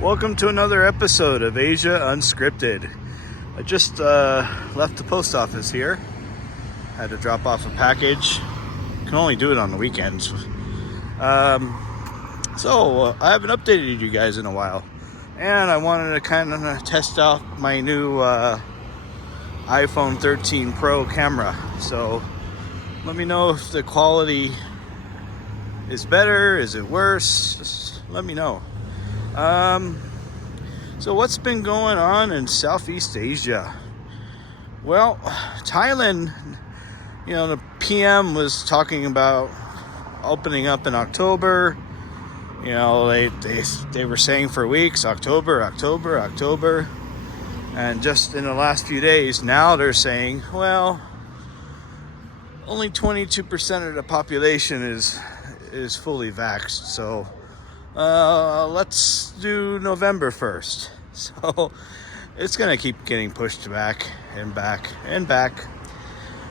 Welcome to another episode of Asia Unscripted. I just left the post office here. Had to drop off a package. Can only do it on the weekends. So I haven't updated you guys in a while. And I wanted to kind of test out my new iPhone 13 Pro camera. So let me know if the quality is better, is it worse? Just let me know. So what's been going on in Southeast Asia? Well, Thailand, the PM was talking about opening up in October. They were saying for weeks, October. And just in the last few days, now they're saying, well, only 22% of the population is fully vaxxed. So let's do November 1st. So it's going to keep getting pushed back and back and back.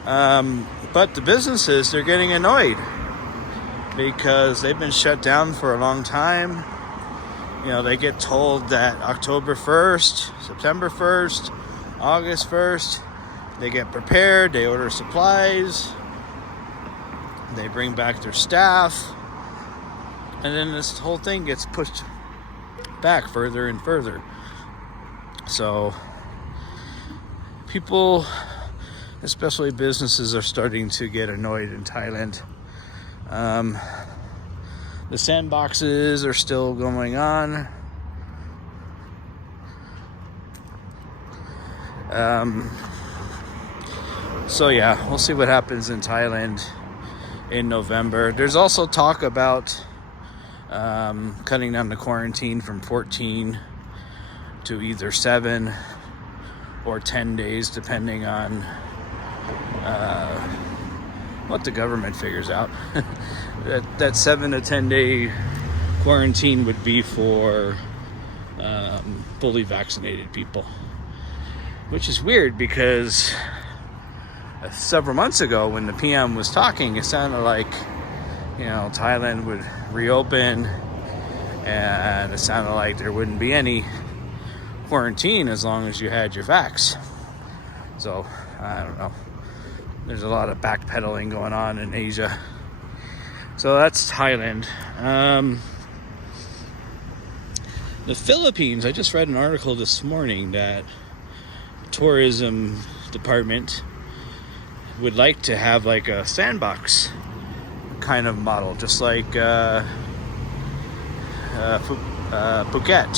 But the businesses, they're getting annoyed because they've been shut down for a long time. They get told that October 1st, September 1st, August 1st, they get prepared, they order supplies, they bring back their staff, and then this whole thing gets pushed back further and further. So people, especially businesses, are starting to get annoyed in Thailand. The sandboxes are still going on. So yeah, we'll see what happens in Thailand in November. There's also talk about cutting down the quarantine from 14 to either 7 or 10 days, depending on what the government figures out. that 7 to 10 day quarantine would be for fully vaccinated people, which is weird because several months ago when the PM was talking, it sounded like Thailand would reopen and it sounded like there wouldn't be any quarantine as long as you had your vax. So I don't know, there's a lot of backpedaling going on in Asia. So that's Thailand. The Philippines, I just read an article this morning that tourism department would like to have like a sandbox kind of model, just like Phuket.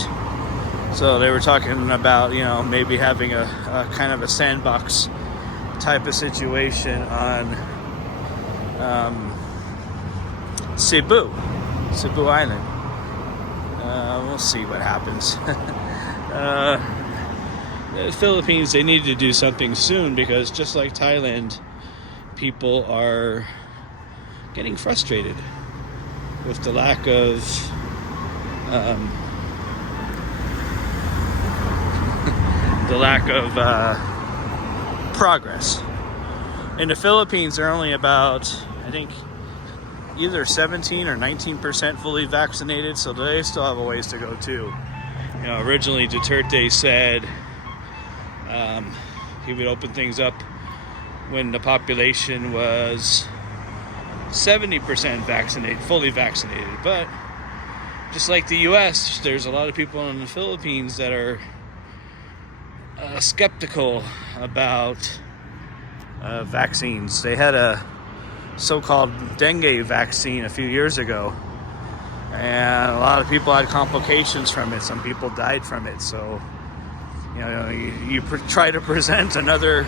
So they were talking about, maybe having a kind of a sandbox type of situation on Cebu Island. We'll see what happens. The Philippines, they need to do something soon because just like Thailand, people are getting frustrated with the lack of progress. In the Philippines, they're only about, I think, either 17 or 19% fully vaccinated, so they still have a ways to go too. Originally Duterte said he would open things up when the population was 70% vaccinated, fully vaccinated. But just like the US, there's a lot of people in the Philippines that are skeptical about vaccines. They had a so-called dengue vaccine a few years ago, and a lot of people had complications from it. Some people died from it. So you try to present another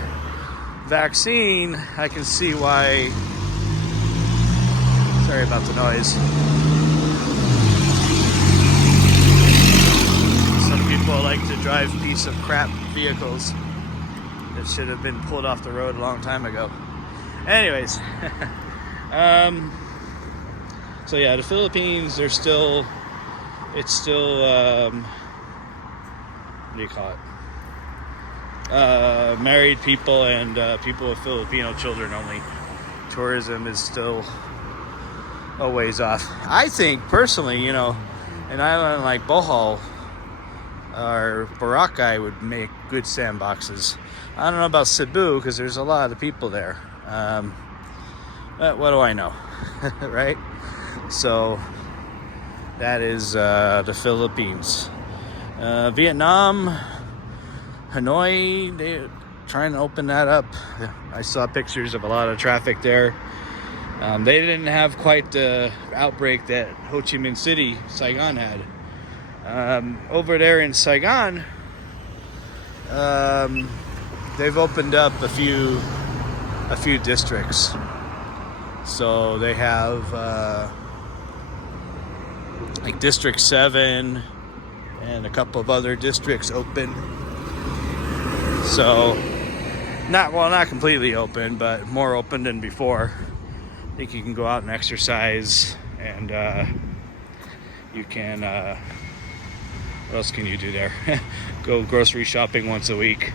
vaccine, I can see why. Sorry about the noise. Some people like to drive piece of crap vehicles that should have been pulled off the road a long time ago. Anyways, so yeah, the Philippines, it's still, what do you call it? Married people and people with Filipino children only. Tourism is still a ways off. I think personally, an island like Bohol or Boracay would make good sandboxes. I don't know about Cebu because there's a lot of people there. But what do I know, right? So that is the Philippines. Vietnam, Hanoi, they're trying to open that up. I saw pictures of a lot of traffic there. They didn't have quite the outbreak that Ho Chi Minh City, Saigon had. Over there in Saigon, they've opened up a few districts. So they have like District 7 and a couple of other districts open. So not completely open, but more open than before. I think you can go out and exercise, and you can what else can you do there? Go grocery shopping once a week.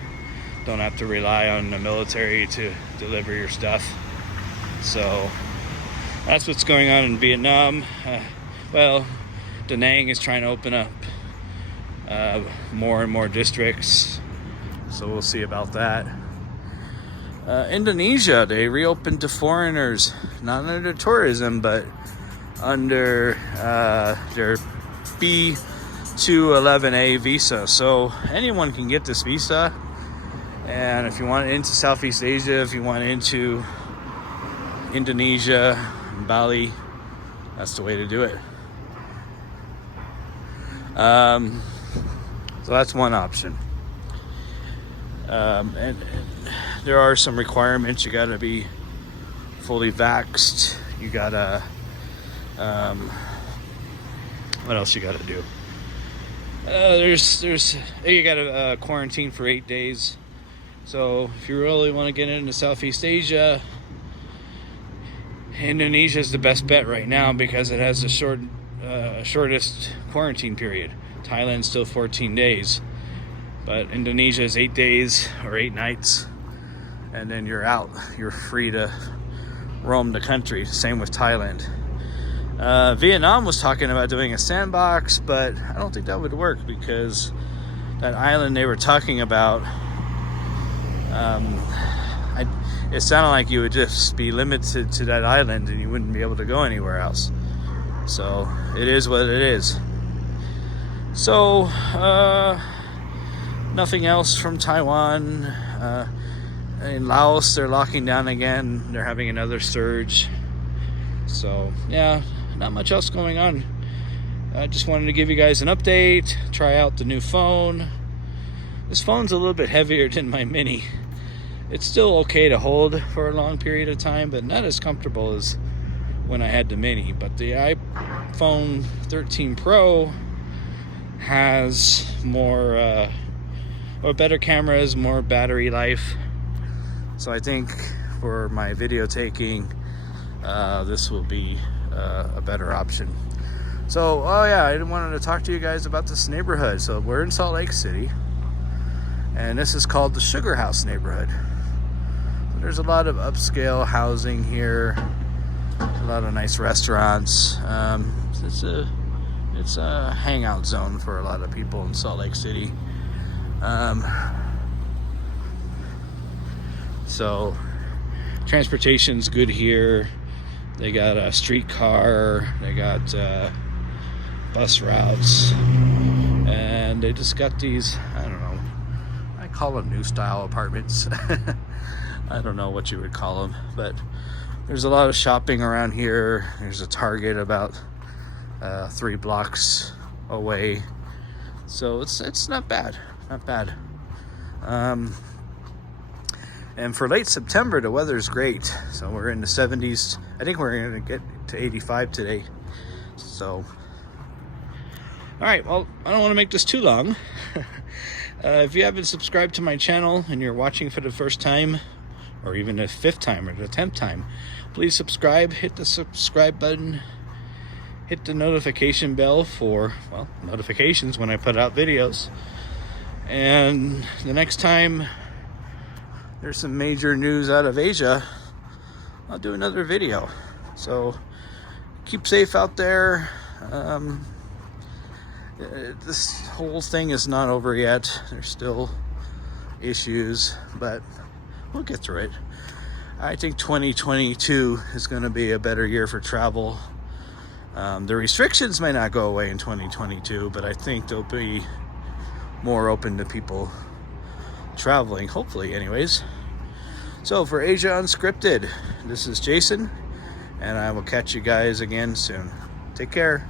Don't have to rely on the military to deliver your stuff. So that's what's going on in Vietnam. Well, Da Nang is trying to open up more and more districts, so we'll see about that. Indonesia, they reopened to foreigners, not under tourism, but under their B211A visa. So anyone can get this visa, and if you want into Southeast Asia, if you want into Indonesia, Bali, that's the way to do it. So that's one option. And there are some requirements. You gotta be fully vaxxed. You gotta, what else you gotta do? You gotta quarantine for 8 days. So if you really want to get into Southeast Asia, Indonesia is the best bet right now because it has the shortest quarantine period. Thailand's still 14 days, but Indonesia is 8 days or 8 nights, and then you're out. You're free to roam the country. Same with Thailand. Vietnam was talking about doing a sandbox, but I don't think that would work because that island they were talking about, it sounded like you would just be limited to that island and you wouldn't be able to go anywhere else. So it is what it is. So nothing else from Taiwan. In Laos, they're locking down again. They're having another surge. So yeah, not much else going on. I just wanted to give you guys an update, try out the new phone. This phone's a little bit heavier than my Mini. It's still okay to hold for a long period of time, but not as comfortable as when I had the Mini. But the iPhone 13 Pro has more, or better cameras, more battery life. So I think for my video taking, this will be a better option. So, oh yeah, I wanted to talk to you guys about this neighborhood. So we're in Salt Lake City, and this is called the Sugar House neighborhood. There's a lot of upscale housing here, a lot of nice restaurants. It's a hangout zone for a lot of people in Salt Lake City. So transportation's good here. They got a streetcar, they got bus routes, and they just got these, I don't know, I call them new style apartments. I don't know what you would call them, but there's a lot of shopping around here. There's a Target about 3 blocks away, so it's not bad, not bad. And for late September, the weather's great. So we're in the 70s. I think we're gonna get to 85 today. So, all right, well, I don't wanna make this too long. If you haven't subscribed to my channel and you're watching for the first time, or even the 5th time or the 10th time, please subscribe, hit the subscribe button, hit the notification bell for, well, notifications when I put out videos. And the next time there's some major news out of Asia, I'll do another video. So keep safe out there. This whole thing is not over yet. There's still issues, but we'll get through it. I think 2022 is going to be a better year for travel. The restrictions may not go away in 2022, but I think they'll be more open to people traveling, hopefully anyways. So for Asia Unscripted, this is Jason, and I will catch you guys again soon. Take care.